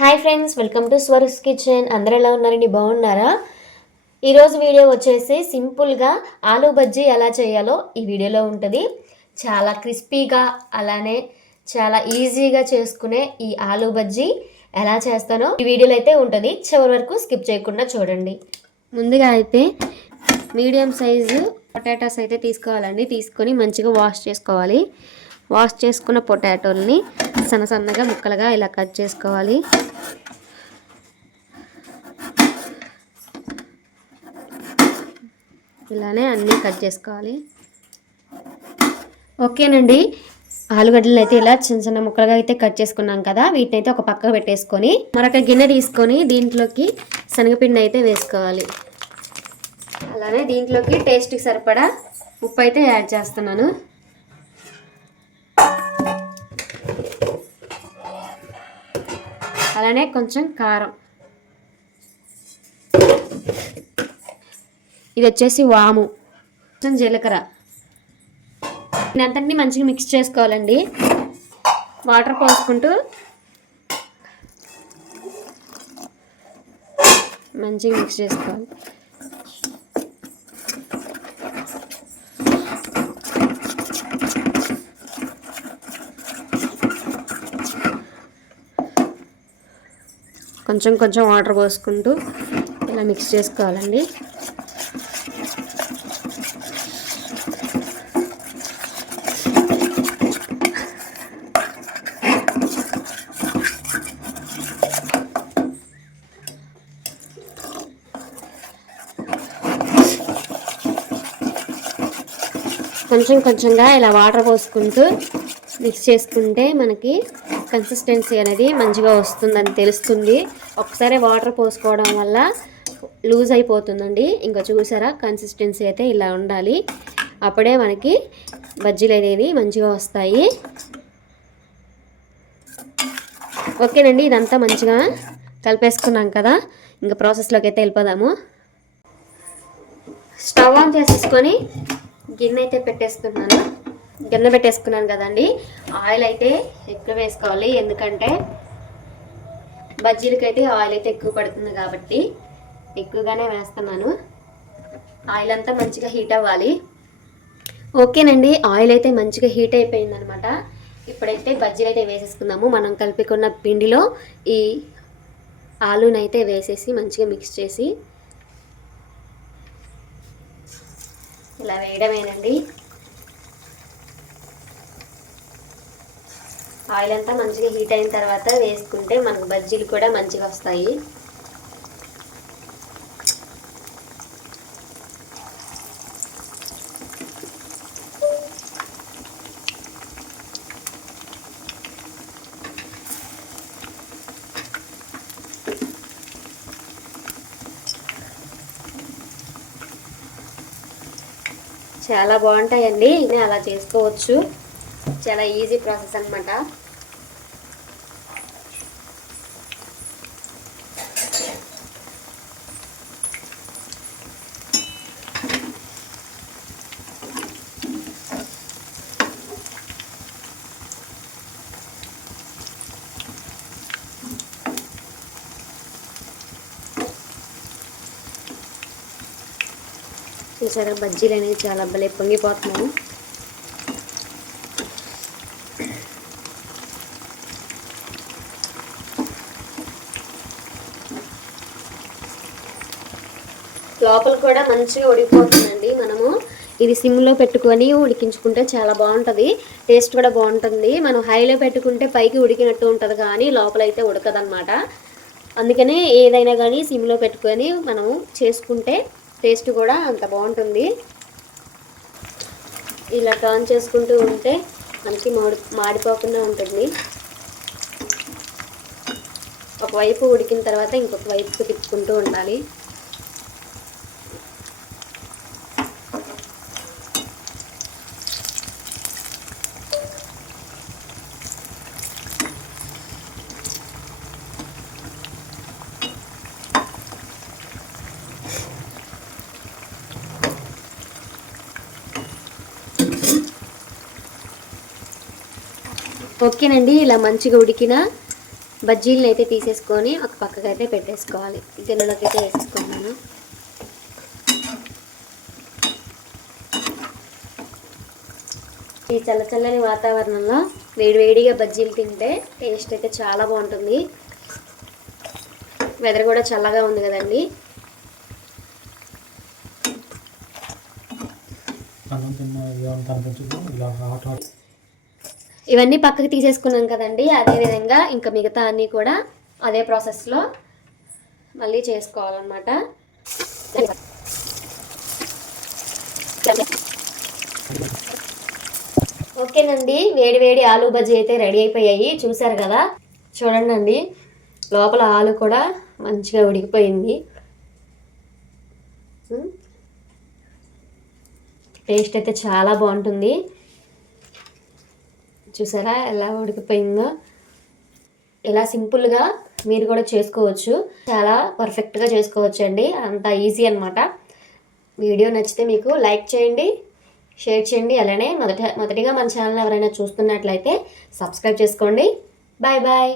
Hi friends, welcome to Swaroo's kitchen. అందరూ ఎలా ఉన్నారండి? బాగున్నారా? ఈరోజు వీడియో వచ్చేసి సింపుల్గా ఆలూ బజ్జీ ఎలా చేయాలో ఈ వీడియోలో ఉంటుంది. చాలా క్రిస్పీగా అలానే చాలా ఈజీగా చేసుకునే ఈ ఆలూ బజ్జీ ఎలా చేస్తానో ఈ వీడియోలో అయితే ఉంటుంది. చివరి వరకు స్కిప్ చేయకుండా చూడండి. ముందుగా అయితే మీడియం సైజు పొటాటోస్ అయితే తీసుకోవాలండి. తీసుకొని మంచిగా వాష్ చేసుకోవాలి. వాష్ చేసుకున్న పొటాటోల్ని సన్నగా ముక్కలుగా ఇలా కట్ చేసుకోవాలి. ఇలానే అన్నీ కట్ చేసుకోవాలి. ఓకేనండి, ఆలుగడ్డలు అయితే ఇలా చిన్న ముక్కలుగా అయితే కట్ చేసుకున్నాం కదా, వీటిని అయితే ఒక పక్క పెట్టేసుకొని మరొక గిన్నె తీసుకొని దీంట్లోకి శనగపిండి అయితే వేసుకోవాలి. అలానే దీంట్లోకి టేస్ట్కి సరిపడా ఉప్పు అయితే యాడ్ చేస్తున్నాను. అలానే కొంచెం కారం, ఇది వచ్చేసి వాము, కొంచెం జీలకర్ర. అంతటిని మంచిగా మిక్స్ చేసుకోవాలండి. వాటర్ పోసుకుంటూ మంచిగా మిక్స్ చేసుకోవాలి. కొంచెం వాటర్ పోసుకుంటూ ఇలా మిక్స్ చేసుకోవాలండి. కొంచెంగా ఇలా వాటర్ పోసుకుంటూ మిక్స్ చేసుకుంటే మనకి కన్సిస్టెన్సీ అనేది మంచిగా వస్తుందని తెలుస్తుంది. ఒకసారి వాటర్ పోసుకోవడం వల్ల లూజ్ అయిపోతుందండి. ఇంకా చూసారా, కన్సిస్టెన్సీ అయితే ఇలా ఉండాలి. అప్పుడే మనకి బజ్జీలు అనేది మంచిగా వస్తాయి. ఓకేనండి, ఇదంతా మంచిగా కలిపేసుకున్నాం కదా, ఇంకా ప్రాసెస్లోకి అయితే వెళ్ళిపోదాము. స్టవ్ ఆన్ చేసేసుకొని గిన్నె అయితే పెట్టేసుకున్నాను కదండి. ఆయిల్ అయితే ఎక్కువ వేసుకోవాలి, ఎందుకంటే బజ్జీలకి అయితే ఆయిల్ అయితే ఎక్కువ పడుతుంది కాబట్టి ఎక్కువగానే వేస్తున్నాను. ఆయిల్ అంతా మంచిగా హీట్ అవ్వాలి. ఓకేనండి, ఆయిల్ అయితే మంచిగా హీట్ అయిపోయింది అనమాట. ఇప్పుడైతే బజ్జీలు అయితే వేసేసుకుందాము. మనం కలిపికున్న పిండిలో ఈ ఆలూనైతే వేసేసి మంచిగా మిక్స్ చేసి ఇలా వేయడమేనండి. ఆయిల్ అంతా మంచిగా హీట్ అయిన తర్వాత వేసుకుంటే మనకు బజ్జీలు కూడా మంచిగా వస్తాయి. చాలా బాగుంటాయండి, అలా చేసుకోవచ్చు. చాలా ఈజీ ప్రాసెస్ అన్నమాట. చూసారా, బజ్జీలు అనేది చాలా భలే పొంగిపోతున్నాయి. లోపల కూడా మంచిగా ఉడికిపోతుందండి. మనము ఇది సిమ్లో పెట్టుకొని ఉడికించుకుంటే చాలా బాగుంటుంది, టేస్ట్ కూడా బాగుంటుంది. మనం హైలో పెట్టుకుంటే పైకి ఉడికినట్టు ఉంటుంది కానీ లోపల అయితే ఉడకదనమాట. అందుకనే ఏదైనా కానీ సిమ్లో పెట్టుకొని మనము చేసుకుంటే టేస్ట్ కూడా అంత బాగుంటుంది. ఇలా టర్న్ చేసుకుంటూ ఉంటే మనకి మాడిపోకుండా ఉంటుంది. ఒకవైపు ఉడికిన తర్వాత ఇంకొక వైపుకు తిప్పుకుంటూ ఉండాలి. ఓకేనండి, ఇలా మంచిగా ఉడికిన బజ్జీలను అయితే తీసేసుకొని ఒక పక్కకి అయితే పెట్టేసుకోవాలి. గిన్నెలోకి అయితే వేసేసుకున్నాను. ఈ చల్లచల్లని వాతావరణంలో వేడివేడిగా బజ్జీలు తింటే టేస్ట్ అయితే చాలా బాగుంటుంది. వెదర్ కూడా చల్లగా ఉంది కదండి. ఇవన్నీ పక్కకి తీసేసుకున్నాం కదండి. అదేవిధంగా ఇంకా మిగతా అన్నీ కూడా అదే ప్రాసెస్లో మళ్ళీ చేసుకోవాలన్నమాట. ఓకేనండి, వేడి ఆలు బజ్జీ అయితే రెడీ అయిపోయాయి. చూసారు కదా, చూడండి లోపల ఆలు కూడా మంచిగా ఉడికిపోయింది. టేస్ట్ అయితే చాలా బాగుంటుంది. చూసారా ఎలా ఉడికిపోయిందో. ఇలా సింపుల్గా మీరు కూడా చేసుకోవచ్చు. చాలా పర్ఫెక్ట్గా చేసుకోవచ్చు అండి. అంత ఈజీ అనమాట. వీడియో నచ్చితే మీకు లైక్ చేయండి, షేర్ చేయండి. అలానే మొదటిగా మన ఛానల్ ఎవరైనా చూస్తున్నట్లయితే సబ్స్క్రైబ్ చేసుకోండి. Bye bye.